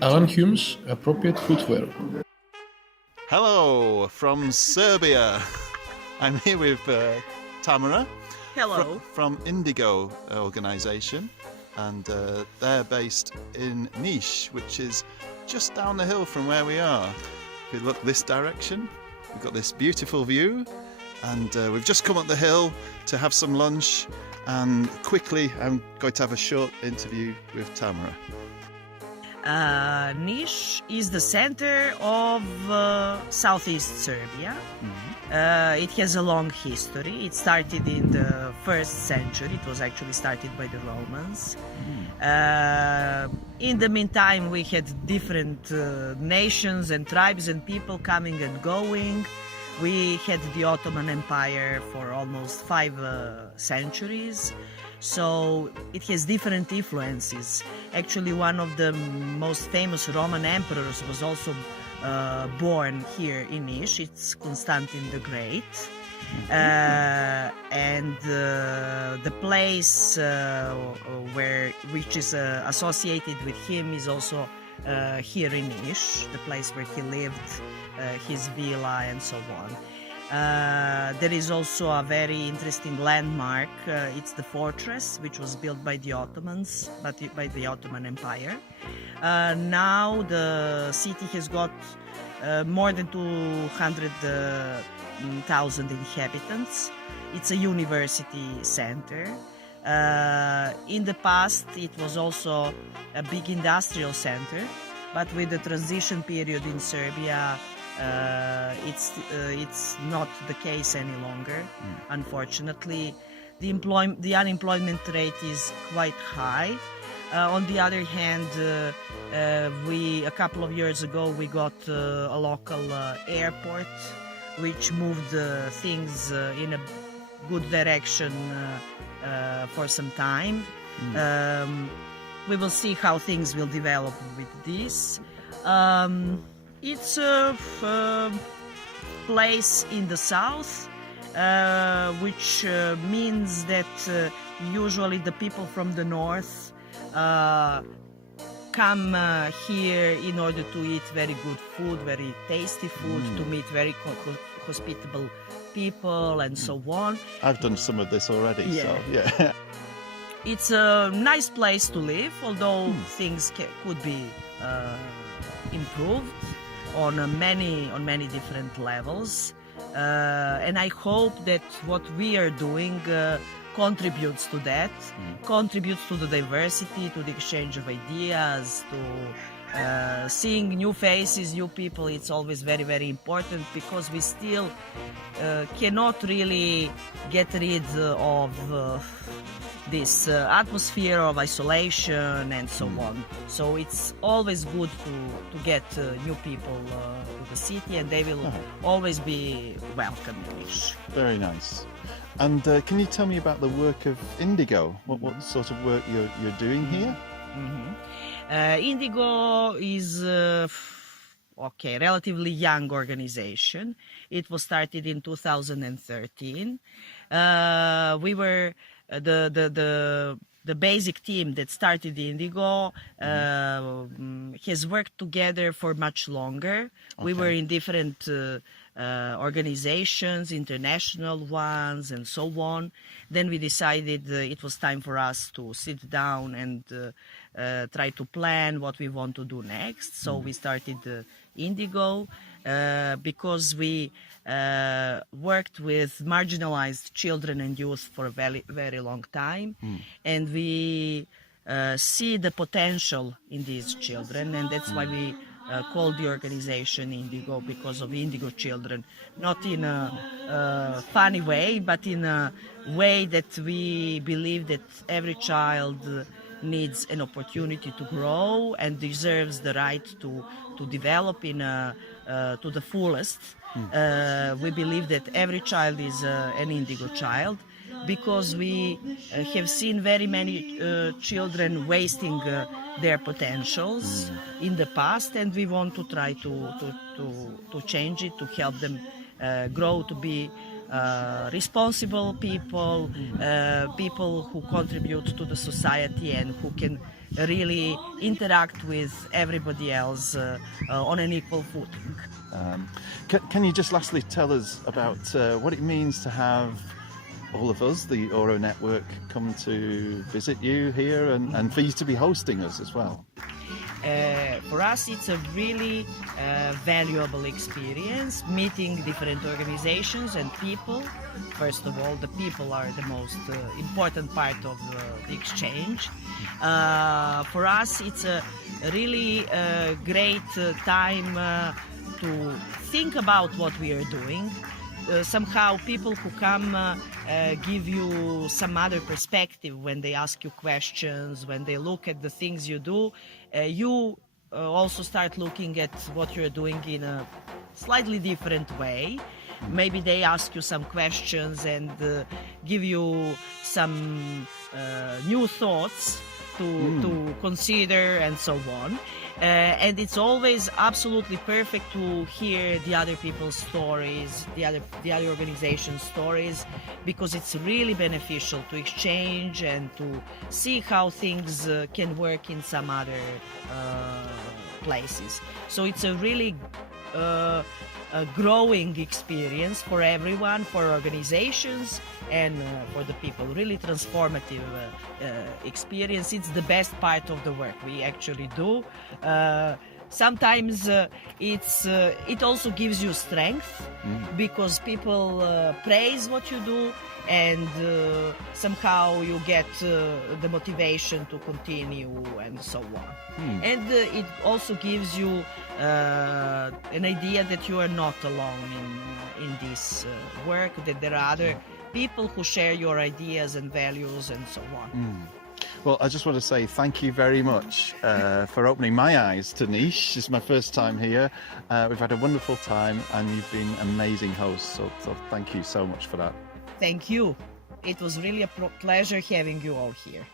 Alan Hulme's appropriate footwear. Hello from Serbia. I'm here with Tamara. Hello. From Indigo organisation, and they're based in Niš, which is just down the hill from where we are. If you look this direction, we've got this beautiful view, and we've just come up the hill to have some lunch, and quickly I'm going to have a short interview with Tamara. Niš is the center of southeast Serbia. It has a long history. It started in the 1st century. It was actually started by the Romans. In the meantime, we had different nations and tribes and people coming and going. We had the Ottoman Empire for almost 5 centuries. So it has different influences. Actually, one of the most famous Roman emperors was also born here in Niš. It's Constantine the Great. And the place which is associated with him is also here in Niš, the place where he lived, his villa and so on. There is also a very interesting landmark. It's the fortress, which was built by the Ottomans, by the Ottoman Empire. Now the city has got more than 200,000 inhabitants. It's a university center. In the past, it was also a big industrial center, but with the transition period in Serbia, it's not the case any longer. Unfortunately, the unemployment rate is quite high. On the other hand, a couple of years ago we got a local airport, which moved things in a good direction for some time. We will see how things will develop with this. It's a place in the south, which means that usually the people from the north come here in order to eat very good food, very tasty food, to meet very hospitable people and so on. I've done some of this already, so yeah. It's a nice place to live, although things could be improved on many different levels, and I hope that what we are doing contributes to that, contributes to the diversity, to the exchange of ideas, to seeing new faces, new people. It's always very, very important, because we still cannot really get rid of this atmosphere of isolation and so on. So it's always good to get new people to the city, and they will always be welcome in Niš. Very nice. And can you tell me about the work of Indigo? What sort of work you're doing here? Indigo is relatively young organization. It was started in 2013. We were the basic team that started Indigo has worked together for much longer. We were in different organizations, international ones, and so on. Then we decided it was time for us to sit down and try to plan what we want to do next. So we started Indigo because we worked with marginalized children and youth for a very, very long time, and we see the potential in these children, and that's why we called the organization Indigo, because of Indigo children, not in a funny way, but in a way that we believe that every child needs an opportunity to grow and deserves the right to develop in to the fullest. We believe that every child is an Indigo child, because we have seen very many children wasting their potentials in the past, and we want to try to change it, to help them grow to be responsible people, people who contribute to the society and who can really interact with everybody else on an equal footing. Can you just lastly tell us about what it means to have all of us, the ORA Network, come to visit you here and for you to be hosting us as well? For us, it's a really valuable experience, meeting different organizations and people. First of all, the people are the most important part of the exchange. For us, it's a really great time to think about what we are doing. Somehow people who come give you some other perspective when they ask you questions, when they look at the things you do. You also start looking at what you're doing in a slightly different way. Maybe they ask you some questions and give you some new thoughts to consider and so on. And it's always absolutely perfect to hear the other people's stories, the other organization's stories, because it's really beneficial to exchange and to see how things can work in some other places. So it's a really a growing experience for everyone, for organizations and for the people. Really transformative experience. It's the best part of the work we actually do. Sometimes it also gives you strength because people praise what you do, and somehow you get the motivation to continue and so on. And it also gives you an idea that you are not alone in this work, that there are other people who share your ideas and values and so on. Well, I just want to say thank you very much for opening my eyes to Niš. It's my first time here. We've had a wonderful time and you've been amazing hosts, so thank you so much for that. Thank you. It was really a pleasure having you all here.